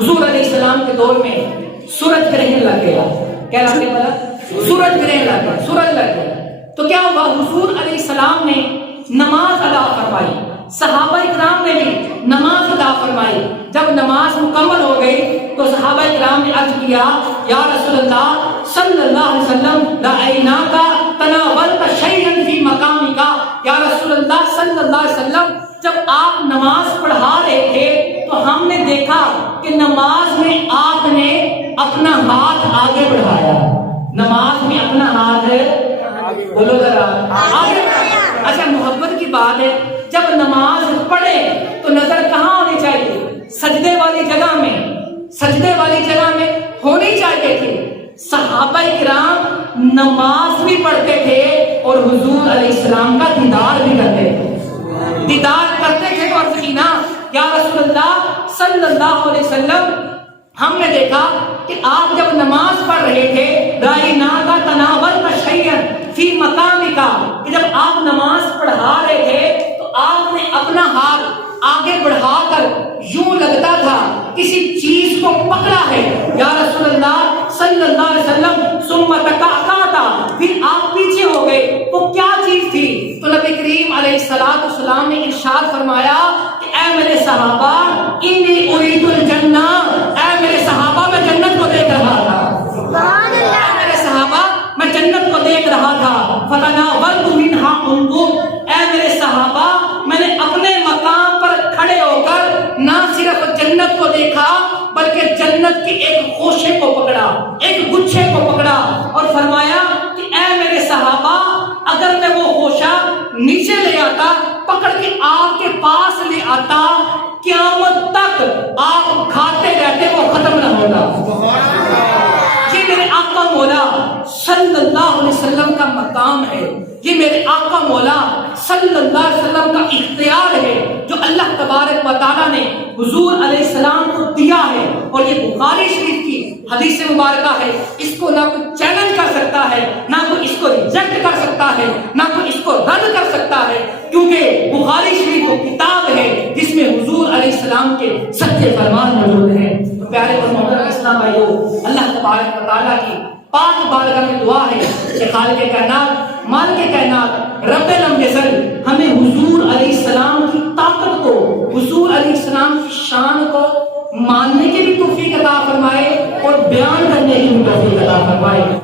حضور علیہ السلام کے دور میں سورج گرہن لگ گیا. کیا لگ گیا بلا؟ سورج گرہن لگ گیا، سورج لگ گیا. تو کیا ہوا؟ حضور علیہ السلام نے نماز ادا فرمائی، صحابہ کرام نے بھی نماز ادا فرمائی. جب نماز مکمل ہو گئی تو صحابہ کرام نے عرض کیا یا رسول اللہ صلی اللہ علیہ وسلم رأیناک تناولت شیئا فی مقامک. یا رسول اللہ صلی اللہ علیہ وسلم جب آپ نماز پڑھا رہے تھے تو ہم نے دیکھا کہ نماز میں آپ نے اپنا ہاتھ آگے بڑھایا. نماز میں اپنا ہاتھ بولو ذرا آگے بڑھایا. اچھا محبت کی بات ہے، جب نماز پڑھے تو نظر کہاں ہونی چاہیے؟ سجدے والی جگہ میں، سجدے والی جگہ میں ہونی چاہیے تھی. صحابہ کرام نماز بھی پڑھتے تھے اور حضور علیہ السلام کا دیدار بھی کرتے تھے. دیدار کرتے تھے تو عرض کی نا یا رسول اللہ صلی اللہ علیہ وسلم ہم نے دیکھا کہ آپ جب نماز پڑھ رہے تھے رأیناک تناولت شیئا فی مقامک، کہ جب آپ نماز پڑھا رہے تھے تو آپ نے اپنا ہاتھ آگے بڑھا کر یوں لگتا تھا کسی چیز کو پکڑا ہے. یا رسول اللہ صلی اللہ علیہ وسلم ثم تقعقعت، پھر آپ پیچھے ہو گئے. وہ کیا چیز تھی؟ تو نبی کریم علیہ السلام نے ارشاد فرمایا کہ اے میرے صحابہ انی اريد الجنہ، اے میرے صحابہ میں جنت کو دیکھ رہا تھا. اے میرے صحابہ میں جنت کو دیکھ رہا تھا. فتناولت منہا انظر، اے میرے صحابہ میں نے اپنے مقام پر کھڑے ہو کر نہ صرف جنت کو دیکھا بلکہ جنت کے ایک خوشے کو پکڑا، ایک گچھے کو پکڑا اور فرمایا کہ اے میرے صحابہ اگر میں وہ خوشہ نیچے لے آتا، پکڑ کے آپ کے پاس لے آتا، قیامت تک آپ کھاتے رہتے وہ ختم نہ ہوتا. یہ میرے آقا مولا صلی اللہ علیہ وسلم کا مقام ہے، یہ میرے آقا مولا صلی اللہ علیہ وسلم کا اختیار ہے جو اللہ تبارک و تعالیٰ نے حضور علیہ السلام کو دیا ہے. اور یہ بخاری شریف کی حدیث مبارکہ ہے، اس کو نہ کوئی چیلنج کر سکتا ہے، نہ کوئی اس کو ریجیکٹ کر سکتا ہے، نہ کوئی اس کو رد کر سکتا ہے، کیونکہ بخاری شریف وہ کتاب ہے جس میں حضور علیہ السلام کے سچے فرمان موجود ہیں. تو پیارے اور محترم اسلام بھائیو، اللہ تبارک و تعالیٰ کی پاک بارگاہ میں دعا ہے کہ خالق کائنات، مالک کائنات، رب الجزل ہمیں حضور علیہ السلام کی طاقت کو، حضور علیہ السلام کی شان کو ماننے کی بھی توفیق عطا فرمائے اور بیان کرنے کی بھی توفیق عطا فرمائے.